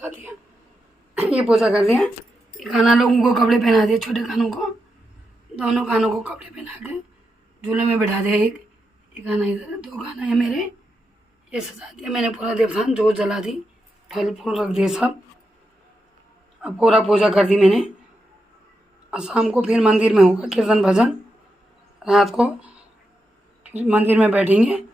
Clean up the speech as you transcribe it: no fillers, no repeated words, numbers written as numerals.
फंसा दिया। ये पोछा कर दिया, ये खाना लोगों को कपड़े पहना दिए, छोटे खानों को, दोनों खानों को कपड़े पहना के झूले में बैठा दिया। एक खाना इधर है, 2 खाना है मेरे। ये सजा दिया मैंने पूरा देवस्थान, जोत जला दी, फल फूल रख दिए सब। अब पूरा पूजा कर दी मैंने। और शाम को फिर मंदिर में होगा कीर्तन भजन, रात को फिर मंदिर में बैठेंगे।